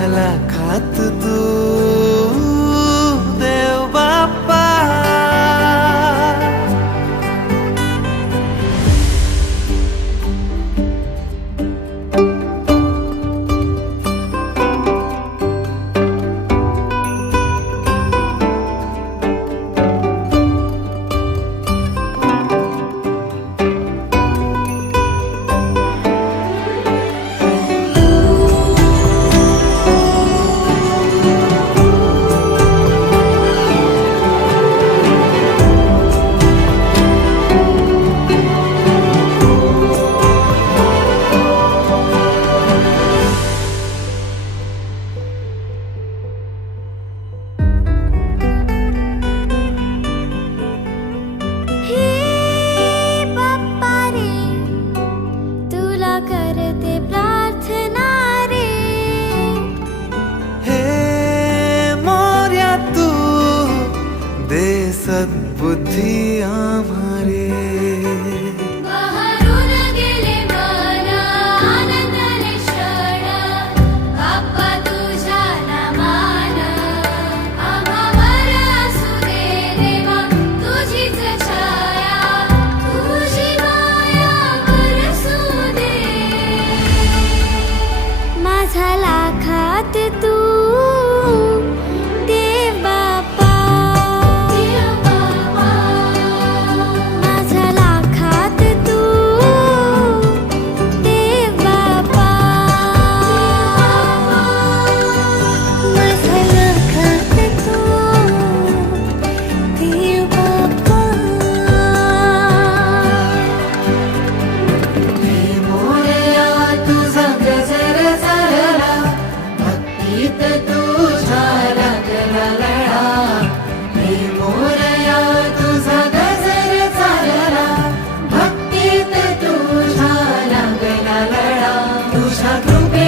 माझ्या लाखात तू देव बाप्पा. करते प्रार्थना रे. हे मोर्या तू दे सद्बुद्धी आम्हारे. बहरून गेले मन आनंदाने क्षण, बाप्पा तुझ्या नामान आम्हावर असू दे देवा तुझीच छाया, तुझी माया बरसू दे. माझा लाखात तू देव बाप्पा. माझा लाखात तू देव बाप्पा. माझा लाखात तू देव बाप्पा. हे मोरया तुझा गजर चालला, भक्तीत तुझ्या लागला लळा. हे मोरया तुझा गजर चालला, भक्तीत तुझ्या लागला लळा. तुझ्या कृपे